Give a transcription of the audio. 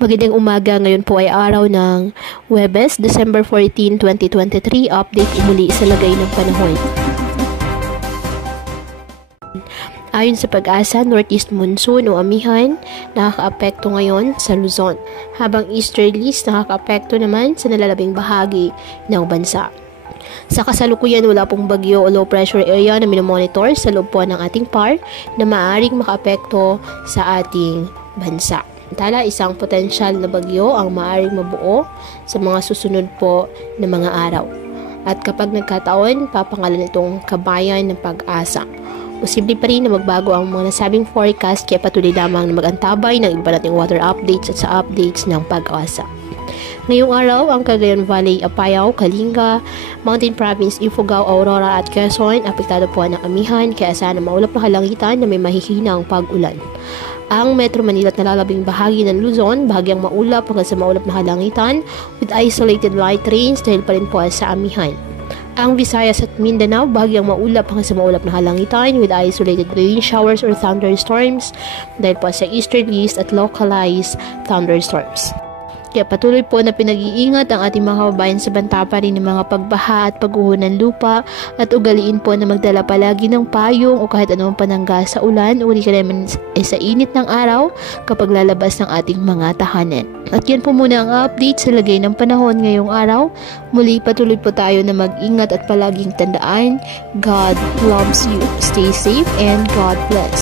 Magandang umaga, ngayon po ay araw ng Huwebes, December 14, 2023. Update muli sa lagay ng panahon. Ayon sa Pag-asa, Northeast Monsoon o Amihan nakakaapekto ngayon sa Luzon, habang Easterlies nakakaapekto naman sa nalalabing bahagi ng bansa. Sa kasalukuyan, wala pong bagyo o low pressure area na minomonitor sa loob po ng ating PAR na maaaring makaapekto sa ating bansa. Tala, isang potensyal na bagyo ang maaaring mabuo sa mga susunod po na mga araw. At kapag nagkataon, papangalan itong Kabayan ng Pag-asa. Posible pa rin na magbago ang mga nasabing forecast, kaya patuloy lamang na mag-antabay ng iba nating weather updates at sa updates ng Pag-asa. Ngayong araw, ang Cagayan Valley, Apayao, Kalinga, Mountain Province, Ifugao, Aurora at Quezon, apektado po ng amihan, kaya sana maulap na kalangitan na may mahihinang pag-ulan. Ang Metro Manila at nalalabing bahagi ng Luzon, bahagyang maulap hanggang sa maulap na kalangitan with isolated light rains dahil pa rin po sa amihan. Ang Visayas at Mindanao, bahagyang maulap hanggang sa maulap na kalangitan with isolated rain showers or thunderstorms dahil po sa easterlies at localized thunderstorms. Kaya patuloy po na pinag-iingat ang ating mga kababayan sa banta pa rin ng mga pagbaha at pagguho ng lupa at ugaliin po na magdala palagi ng payong o kahit anumang panangga sa ulan o di ka naman sa init ng araw kapag lalabas ng ating mga tahanan. At yan po muna ang update sa lagay ng panahon ngayong araw. Muli patuloy po tayo na mag-ingat at palaging tandaan, God loves you. Stay safe and God bless.